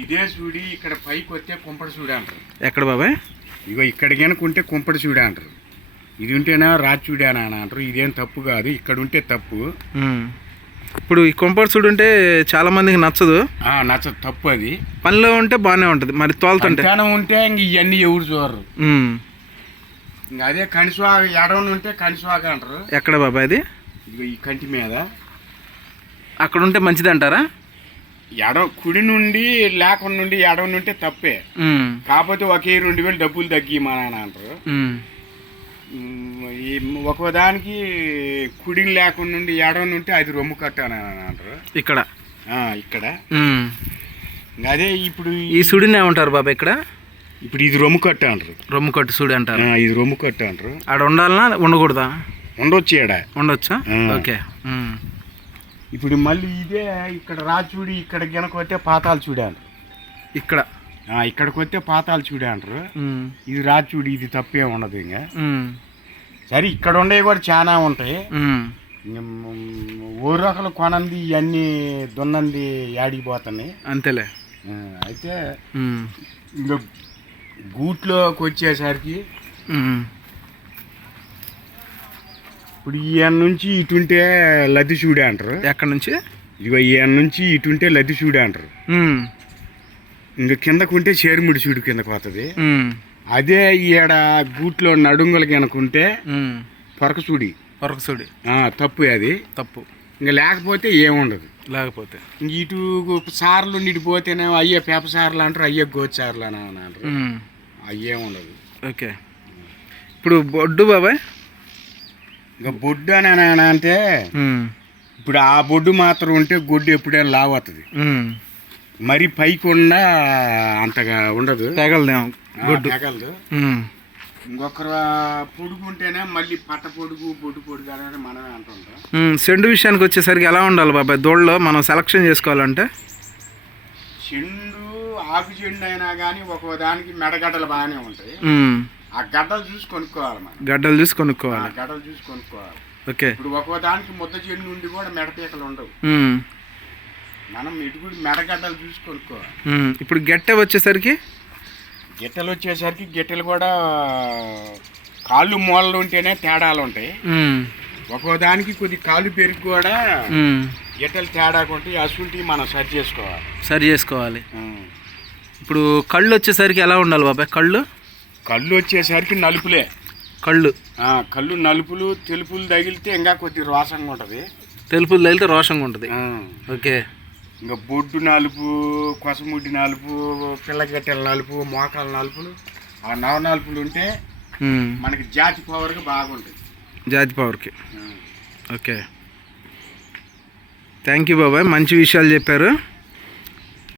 ఇదే సూడి ఇక్కడ పైకి వస్తే కుంపడి సూడి అంటారు. ఎక్కడ బాబాయ్? ఇగో ఇక్కడ కనుక ఉంటే కుంపడి సూడి అంటారు. ఇది ఉంటేనా రాజు చూడా అని అంటారు. ఇదేం తప్పు కాదు. ఇక్కడ ఉంటే తప్పు. ఇప్పుడు ఈ కొంపర్సుడు ఉంటే చాలా మందికి నచ్చదు. నచ్చదు. తప్పు అది. పనిలో ఉంటే బాగానే ఉంటుంది. మరి తోలుతుంటే? ఉంటే ఇంక ఇవన్నీ ఎవరు చూడరు. అదే కనిస్వాగ ఎడవని ఉంటే కనిస్వాగ అంటారు. ఎక్కడ బాబాయ్ అది? ఈ కంటి మీద. అక్కడ ఉంటే మంచిది అంటారా ఎడవ కుడి నుండి లేకుండా నుండి ఎడవ ఉంటే తప్పే. కాకపోతే ఒకే రెండు వేలు డబ్బులు తగ్గి మా నాన్న అంటారు. ఉమ్. ఉమ్, ఈ ఒక్కో దానికి కుడిని లేకుండా నుండి ఎడవ ఉంటే అది రొమ్ము కట్టాను అంటారు. ఇక్కడ? ఇక్కడ. అదే ఇప్పుడు ఈ- సుడిని ఏమంటారు బాబాయ్ ఇక్కడ? ఇప్పుడు ఇది రొమ్ము కట్ట అంటారు. రొమ్ము కట్టు సుడి అంటారు. ఇది రొమ్ము కట్ట అంటారు. ఆడ ఉండాలనా? ఉండకూడదా? ఉండొచ్చు ఈడ. ఉండొచ్చా. ఓకే. ఇప్పుడు మళ్ళీ ఇదే ఇక్కడ రాచూడి ఇక్కడ గినక వస్తే పాతాలు చూడే అంటారు ఇక్కడ ఇక్కడికి వస్తే పాతాలు చూడే అంటారు. ఇది రాచూడి ఇది తప్పే ఉండదు ఇంకా. సరే ఇక్కడ ఉండేవి కూడా చాలా ఉంటాయి. ఊరకలు కొనంది ఇవన్నీ దున్నంది యాడికి పోతున్నాయి అంతేలే అయితే. ఇంకా గూట్లోకి వచ్చేసరికి. ఇప్పుడు ఈయన నుంచి ఇటుంటే లద్ది చూడే అంటారు. ఎక్కడి నుంచి? ఇదిగో ఈయన నుంచి ఇటుంటే లద్ది చూడే అంటారు. ఇంకా కిందకు ఉంటే చేరుముడి చూడు కిందకు పోతుంది. అదే ఈడ గూట్లో నడుంగలు కనుకుంటే ఉమ్. పొరక చూడి. వరకు సుడి ఆ, తప్పు అది. తప్పు. ఇంకా లేకపోతే ఏముండదు. లేకపోతే. ఇంక ఇటు సార్లు ఇటు పోతేనే అయ్యే పేప సార్లు అంటారు అయ్యే గోచు సార్లు అని అంటారు. ఉమ్. అయ్యే ఉండదు ఓకే. ఇప్పుడు బొడ్డు బాబాయ్? ఇంకా బొడ్డు అని అని అంటే. ఇప్పుడు ఆ బొడ్డు మాత్రం ఉంటే గొడ్డు ఎప్పుడైనా లావు అవుతుంది. మరి పైకి ఉన్న అంతగా ఉండదు తెగలదేమో గుడ్డు తెగలదు. ఇంకొకరు పొడుగు ఉంటేనే మళ్ళీ పట్ట పొడుగు బొడ్డు పొడుగు అనేది మనమే అంటుంటాం. సెండు విషయానికి వచ్చేసరికి ఎలా ఉండాలి బాబాయ్ దోళ్ళలో మనం సెలక్షన్ చేసుకోవాలంటే చెండు ఆకు చెండు అయినా కానీ ఒక్కో దానికి మెడగడ్డలు బాగానే ఉంటాయి. ఆ గడ్డలు చూసి కొనుక్కోవాలి మనం గడ్డలు చూసి కొనుక్కోవాలి. గడ్డలు చూసి కొనుక్కోవాలి. ఓకే. ఇప్పుడు ఒక్కో దానికి ముద్ద చెండు నుండి కూడా మెడపీకలు ఉండవు. మనం ఇటు కూడా మెడగడ్డలు చూసి కొనుక్కోవాలి. ఇప్పుడు గెట్టె వచ్చేసరికి? గిట్టెలు వచ్చేసరికి గిట్టెలు కూడా కాళ్ళు మూలలు ఉంటేనే తేడాలు ఉంటాయి. ఒక్కో దానికి కొద్ది కాళ్ళు పెరిగి కూడా. గిట్టెలు తేడా కొంటే అసుంటి మనం సరి చేసుకోవాలి. సరి చేసుకోవాలి. ఇప్పుడు కళ్ళు వచ్చేసరికి ఎలా ఉండాలి బాబాయ్? కళ్ళు? కళ్ళు వచ్చేసరికి నలుపులే. కళ్ళు. కళ్ళు నలుపులు తెలుపులు తగిలితే ఇంకా కొద్ది రోసంగా ఉంటుంది. తెలుపులు తగిలితే రోషంగా ఉంటుంది. ఓకే. ఇంకా బొడ్డు నలుపు కొసముడ్డి నలుపు పిల్లగట్టెల నలుపు మోకాల నలుపులు ఆ నవ నలుపులు ఉంటే. మనకి జాతి పవర్గా బాగుంటుంది. జాతి పవర్కి. ఓకే. థ్యాంక్ యూ బాబాయ్ మంచి విషయాలు చెప్పారు.